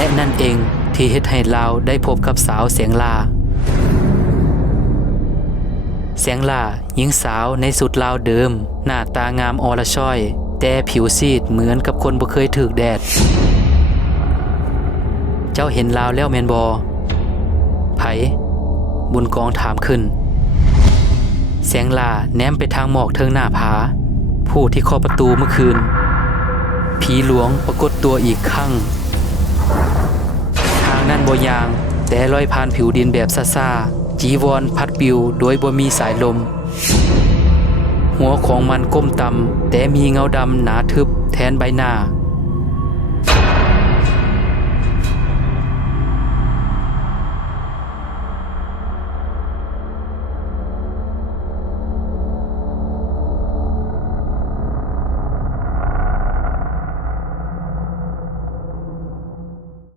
และนั่นเองที่เฮ็ดให้ลาวได้พบกับสาวเสียงลา เสียงลาหญิงสาวในสุดลาวเดิม หน้าตางามอรช่อย แต่ผิวซีดเหมือนกับคนบ่เคยถูกแดด เจ้าเห็นลาวแล้วแมนบอไผบุญกองถามขึ้น เสียงลาแนมไปทางหมอกเทิงหน้าผา ผู้ที่เคาะประตูเมื่อคืน ผีหลวงปรากฏตัวอีกครั้งางบ่ยาง แต่ลอยผ่านผิวดินแบบซ่าๆจีวรพัดปิวโดยบ่มีสายลม หัวของมันก้มต่ำแต่มีเงาดำหนาทึบแทนใบหน้า